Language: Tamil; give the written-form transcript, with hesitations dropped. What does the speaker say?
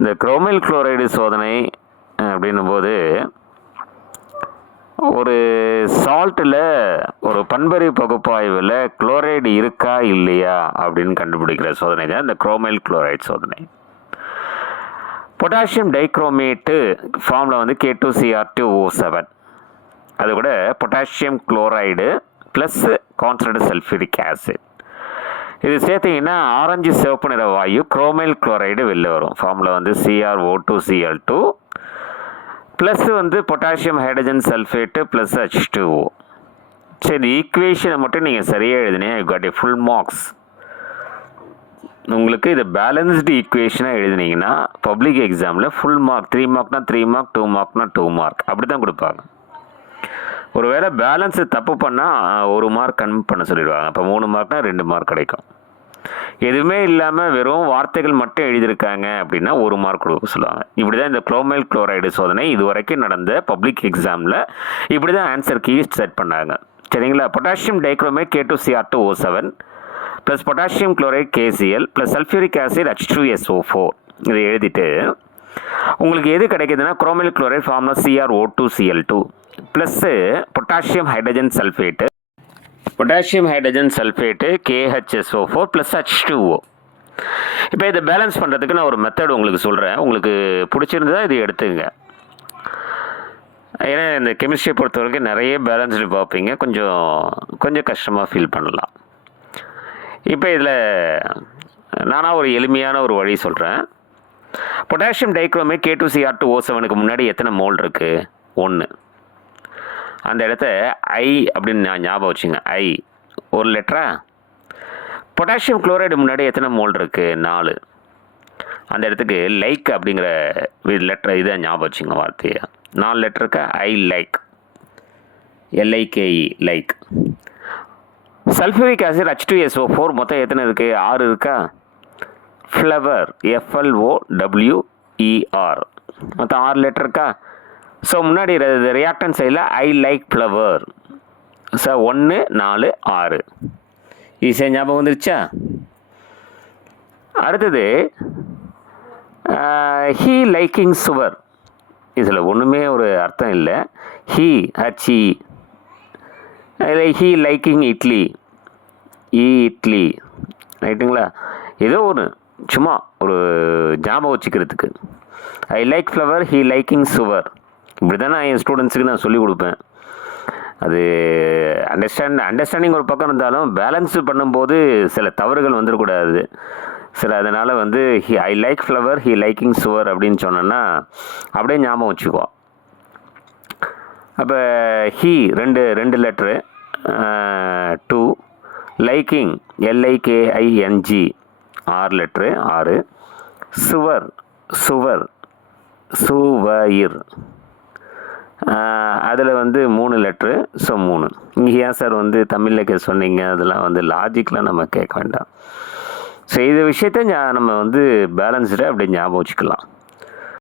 இந்த குரோமைல் குளோரைடு சோதனை அப்படின்னும்போது ஒரு சால்ட்டில் ஒரு பண்பறி பகுப்பாய்வில் குளோரைடு இருக்கா இல்லையா அப்படின்னு கண்டுபிடிக்கிற சோதனை தான் இந்த குரோமைல் குளோரைடு சோதனை. பொட்டாசியம் டைக்ரோமேட்டு ஃபார்மில் வந்து K2Cr2O7, அது கூட potassium chloride plus concentrated sulphuric acid இது சேர்த்திங்கன்னா ஆரஞ்சு சிவப்பு நிற வாயு குரோமைல் குளோரைடு வெளில வரும். ஃபார்மில் வந்து CrO2Cl2 ப்ளஸ் வந்து potassium hydrogen sulphate plus H2O. சரி, ஈக்குவேஷனை மட்டும் நீங்கள் சரியாக எழுதினீங்க, you got a full marks. உங்களுக்கு இது பேலன்ஸ்டு ஈக்குவேஷனாக எழுதினீங்கன்னா பப்ளிக் எக்ஸாமில் ஃபுல் மார்க், 3 மார்க்னா 3 மார்க், 2 மார்க்னா 2 மார்க் அப்படி தான் கொடுப்பாங்க. ஒருவேளை பேலன்ஸு தப்பு பண்ணால் 1 மார்க் கம்மி பண்ண சொல்லிடுவாங்க. அப்போ 3 மார்க்னா 2 மார்க் கிடைக்கும். எதுவுமே இல்லாமல் வெறும் வார்த்தைகள் மட்டும் எழுதியிருக்காங்க அப்படின்னா 1 மார்க் கொடுக்க சொல்லுவாங்க. இப்படி தான் இந்த குரோமைல் குளோரைடு சோதனை இது வரைக்கும் நடந்த பப்ளிக் எக்ஸாமில் இப்படி தான் ஆன்சர் கீ செட் பண்ணாங்க. சரிங்களா? Potassium dichromate K2Cr2O7 plus potassium chloride KCl plus sulphuric acid H2SO4 இதை எழுதிட்டு உங்களுக்கு எது கிடைக்குதுன்னா குரோமைல் குளோரைட் ஃபார்ம்ல CrO2Cl2 plus potassium hydrogen sulphate KHSO4 plus H2O. இப்போ இதை பேலன்ஸ் பண்ணுறதுக்கு நான் ஒரு மெத்தட் உங்களுக்கு சொல்கிறேன். உங்களுக்கு பிடிச்சிருந்தா இது எடுத்துங்க. ஏன்னா இந்த கெமிஸ்ட்ரியை பொறுத்த வரைக்கும் நிறைய பேலன்ஸ்டு பார்ப்பீங்க, கொஞ்சம் கஷ்டமாக ஃபீல் பண்ணலாம். இப்போ இதில் நானாக ஒரு எளிமையான ஒரு வழி சொல்கிறேன். பொட்டாசியம் டைக்ரோமேட் K2Cr2O7க்கு முன்னாடி எத்தனை மோல் இருக்குது? 1. அந்த இடத்த ஐ அப்படின்னு நான் ஞாபகம் வச்சுங்க. ஐ ஒரு லெட்டரா? பொட்டாசியம் குளோரைடு முன்னாடி எத்தனை மோல் இருக்குது? 4. அந்த இடத்துக்கு லைக் அப்படிங்கிற லெட்டர் இதை ஞாபகம் வச்சுங்க, வார்த்தையை 4 லெட்டருக்கு I like, LIKE like. Sulphuric acid H2SO4 மொத்தம் எத்தனை இருக்குது? 6 இருக்கா? ஃப்ளவர் FLOWER மொத்தம் 6 லெட்டர் இருக்கா? ஸோ முன்னாடி ரியாக்டன் சைடில் ஐ லைக் ஃப்ளவர். ஸோ 1 4 6 ஈஸியாக ஞாபகம் வந்துருச்சா? அடுத்தது ஹீ லைக்கிங் சுவர். இதில் ஒன்றுமே ஒரு அர்த்தம் இல்லை. HE he liking idli, idli ரைட்டுங்களா? ஏதோ ஒன்று சும்மா ஒரு ஞாபகம் வச்சுக்கிறதுக்கு. I like flower, he liking சுவர். இப்படி தான் நான் என் ஸ்டூடெண்ட்ஸுக்கு நான் சொல்லிக் கொடுப்பேன். அது அண்டர்ஸ்டாண்டிங் ஒரு பக்கம் இருந்தாலும் பேலன்ஸ் பண்ணும்போது சில தவறுகள் வந்துடக்கூடாது. அதனால் வந்து I like flower, he liking சுவர் அப்படின்னு சொன்னோன்னா அப்படியே ஞாபகம் வச்சுக்கோ. அப்போ ஹீ ரெண்டு லெட்ரு, 2 லைக்கிங் LIKING 6 லெட்ரு 6. சுவர் சுவயிர் அதில் வந்து 3 லெட்ரு, ஸோ 3. இங்கே ஏன் சார் வந்து தமிழில் சொன்னீங்க? அதெல்லாம் வந்து லாஜிக்லாம் நம்ம கேட்க வேண்டாம். ஸோ இந்த விஷயத்த நம்ம வந்து பேலன்ஸ்டாக அப்படியே ஞாபகம் வச்சுக்கலாம்.